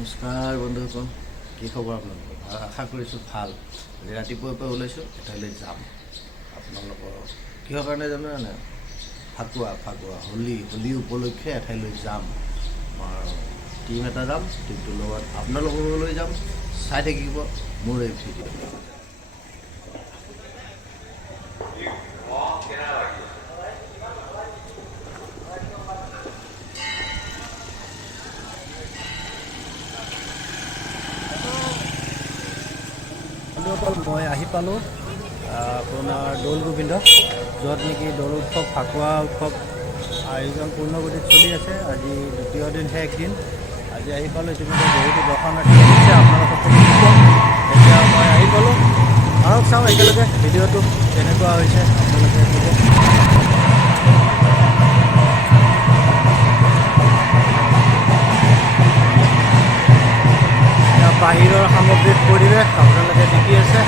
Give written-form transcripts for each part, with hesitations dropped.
নমস্কাৰ বন্ধুসকল, কি খবৰ আপোনালোকৰ? আশা কৰিছোঁ ভাল। আজি ৰাতিপুৱাৰ পৰা ওলাইছোঁ, এঠাইলৈ যাম। আপোনালোকৰ কিহৰ কাৰণে যাম জানে? ফাকুৱা হোলী উপলক্ষে এঠাইলৈ যাম। আমাৰ টীম এটা যাম, টীমটোৰ লগত আপোনালোককো লৈ যাম। চাই থাকিব মোৰ এই ভিডিঅ'। মই আহি পালোঁ আপোনাৰ দৌল গোবিন্দ, য'ত নেকি দৌল উৎসৱ ফাকুৱা উৎসৱ আয়োজন পূৰ্ণগতিত চলি আছে। আজি দ্বিতীয় দিনহে একদিন। আজি আহি পালোঁ, ইতিমধ্যে বহুতো দৰ্শনাৰ্থী আহিছে। আপোনালোকক এতিয়া মই আহি পালোঁ। আহক চাওঁ একেলগে ভিডিঅ'টো কেনেকুৱা হৈছে আপোনালোকে ক'ব। বাহিৰৰ সামগ্ৰিক পৰিৱেশ আপোনালোকে দেখি আছে।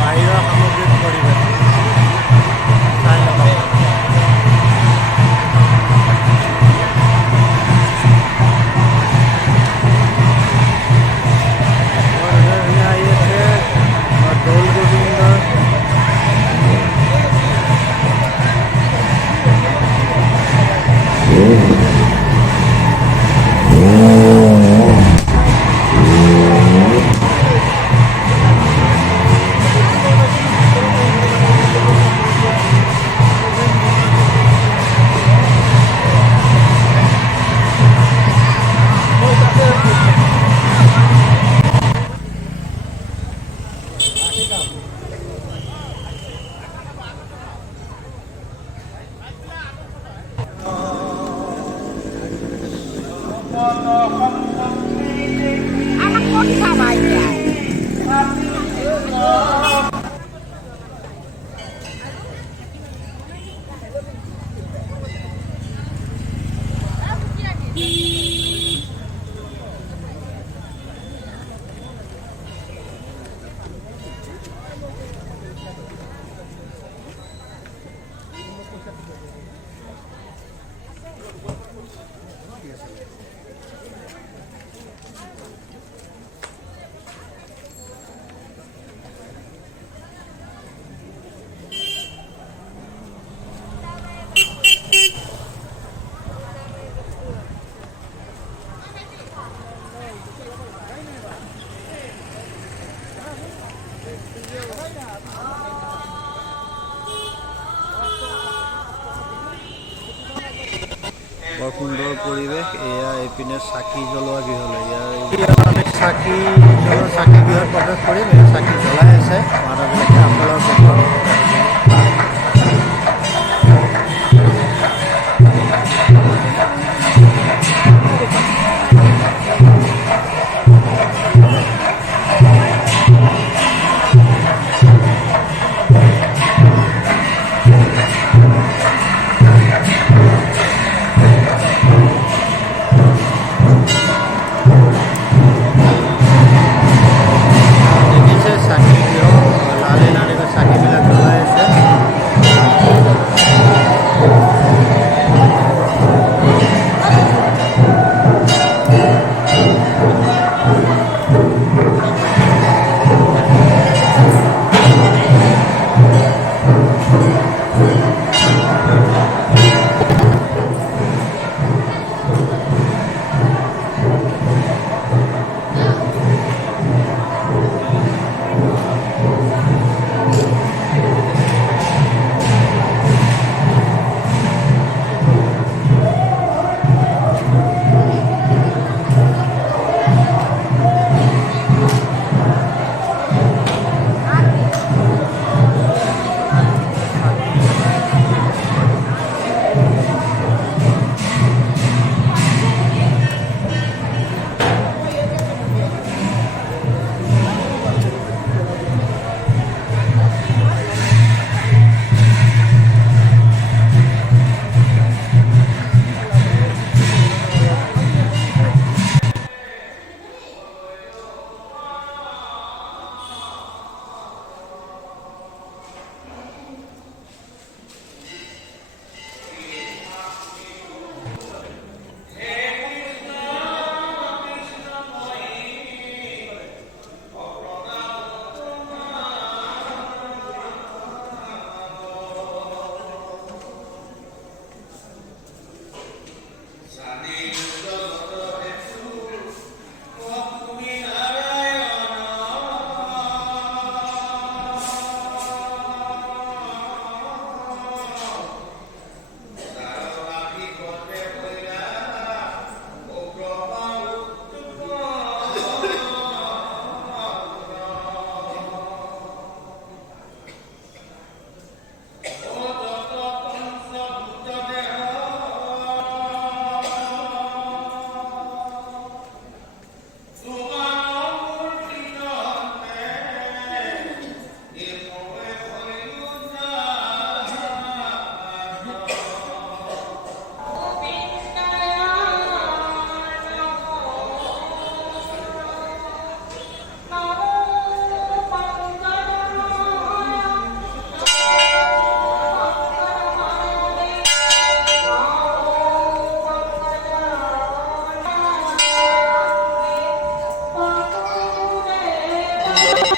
বাহিৰৰ সামগ্ৰিক পৰিৱেশ চাই লওক। আহি আছে দৌল গোবিন্দৰ anak kok sama aja. বৰ সুন্দৰ পৰিৱেশ। এয়া এইপিনে চাকি জ্বলোৱা গৃহলৈ, আমি চাকি গৃহত প্ৰৱেশ কৰিম। চাকি জ্বলাই আছে মানুহবিলাকে। আপোনালোকৰ চাকি গৃহ লালে লালে চাকিবিলাক জ্বলাই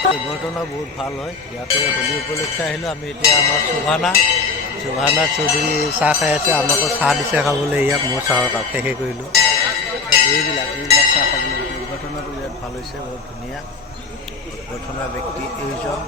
এই ঘটনা বহুত ভাল হয় ইয়াতে হোলী উপলক্ষে আহিলোঁ আমি এতিয়া আমাৰ চুভানা চৌধুৰী চাহ খাই আছে আমাকো চাহ দিছে খাবলৈ ইয়াত মই চাহৰ কাপ শেষে কৰিলোঁ এইবিলাক চাহ খাবলৈ ঘটনাটো ইয়াত ভাল হৈছে বহুত ধুনীয়া ঘটনা ব্যক্তি এইজন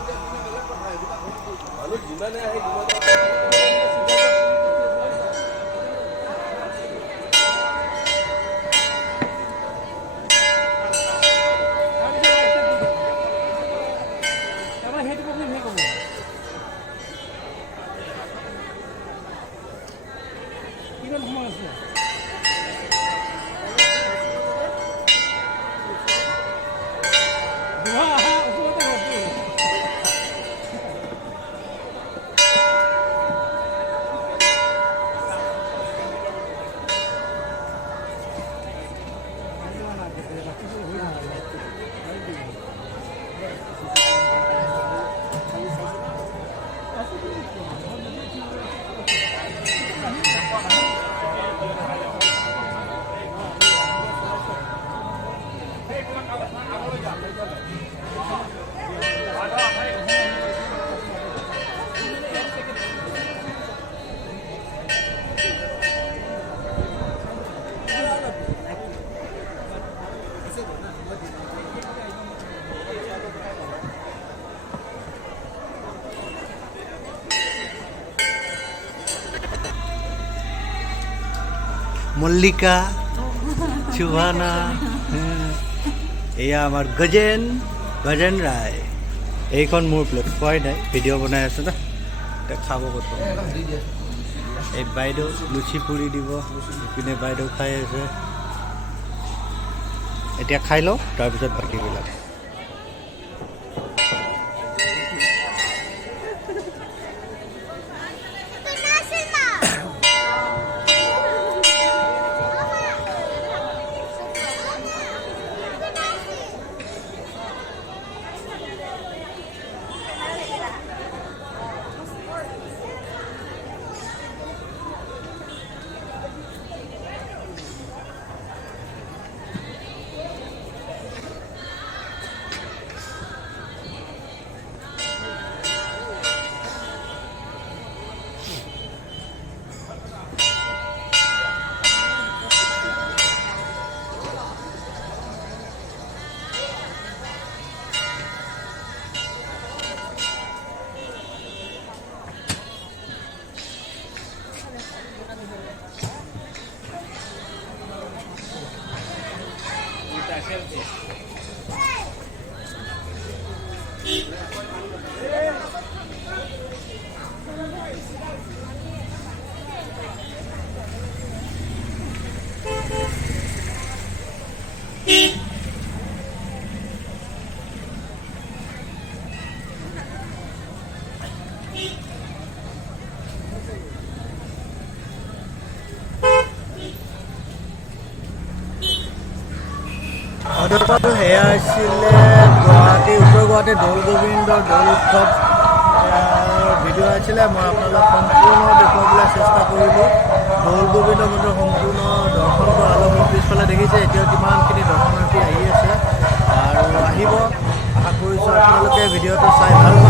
মল্লিকা চুভানা এয়া আমাৰ গজেন ৰায় এইখন মোৰ প্লেট খোৱাই নাই ভিডিঅ' বনাই আছোঁ না এতিয়া খাব ক'ত এই বাইদেউ লুচি পুৰি দিব ইপিনে বাইদেউ খাই আছে এতিয়া খাই লওঁ তাৰপিছত বাকীবিলাক অন্ততঃ সেয়া আছিলে উত্তৰ গুৱাহাটী দৌল গোবিন্দৰ দৌল উৎসৱ ভিডিঅ' আছিলে মই আপোনালোকক সম্পূৰ্ণ দেখুৱাবলৈ চেষ্টা কৰিলোঁ দৌল গোবিন্দ মন্দিৰ সম্পূৰ্ণ দৰ্শন কৰালোঁ মোৰ পিছফালে দেখিছে এতিয়াও কিমানখিনি দৰ্শনাৰ্থী আহি আছে আৰু আহিব আশা কৰিছোঁ আপোনালোকে ভিডিঅ'টো চাই ভাল